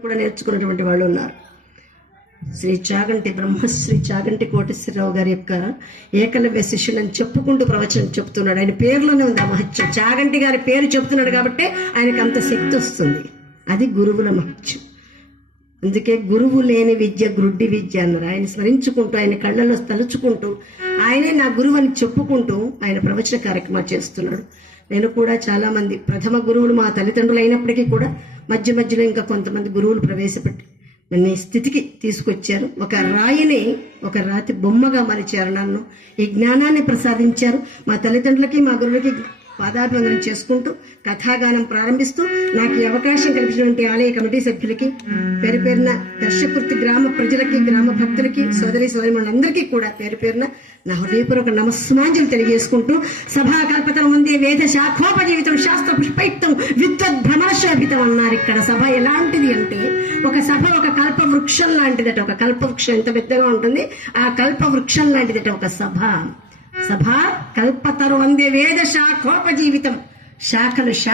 కూడా నేర్చుకున్నటువంటి వాళ్ళు ఉన్నారు. శ్రీ చాగంటి బ్రహ్మశ్రీ చాగంటి కోటేశ్వరరావు గారి యొక్క ఏకలవ్య శిష్యులని చెప్పుకుంటూ ప్రవచనం చెప్తున్నాడు. ఆయన పేరులోనే ఉంది ఆ మహత్యం. చాగంటి గారి పేరు చెప్తున్నాడు కాబట్టి ఆయనకు అంత శక్తి వస్తుంది. అది గురువుల మహత్యం. అందుకే గురువు లేని విద్య గ్రుడ్డి విద్య అన్నారు. ఆయన స్మరించుకుంటూ ఆయన కళ్ళలో తలుచుకుంటూ ఆయనే నా గురువు అని చెప్పుకుంటూ ఆయన ప్రవచన కార్యక్రమాలు చేస్తున్నాడు. నేను కూడా చాలా మంది ప్రథమ గురువులు మా తల్లిదండ్రులు అయినప్పటికీ కూడా మధ్య మధ్యలో ఇంకా కొంతమంది గురువులు ప్రవేశపెట్టి నన్ను స్థితికి తీసుకొచ్చారు. ఒక రాయిని ఒక రాతి బొమ్మగా మరిచారు నన్ను. ఈ జ్ఞానాన్ని ప్రసాదించారు. మా తల్లిదండ్రులకి మా గురువులకి పాదాభివందనం చేసుకుంటూ కథాగానం ప్రారంభిస్తూ నాకు ఈ అవకాశం కల్పించినటువంటి ఆలయ కమిటీ సభ్యులకి పేరు పేరున దర్శకుర్తి గ్రామ ప్రజలకి గ్రామ భక్తులకి సోదరి సోదరిమణులందరికీ కూడా పేరు పేరున నా హృదయపూర్వక నమస్మాంజలు తెలియజేసుకుంటూ సభా కల్పతలు ఉంది వేద శాఖోపజీవితం శాస్త్ర పుష్పయుక్తం విద్వత్ భ్రమణశోభితం అన్నారు ఇక్కడ సభ ఎలాంటిది అంటే ఒక సభ ఒక కల్ప వృక్షం లాంటిదట ఒక కల్ప వృక్షం ఎంత పెద్దగా ఉంటుంది? ఆ కల్ప వృక్షం లాంటిదట ఒక సభ. సభ కల్పతరు వందే వేద జీవితం శాఖలు శా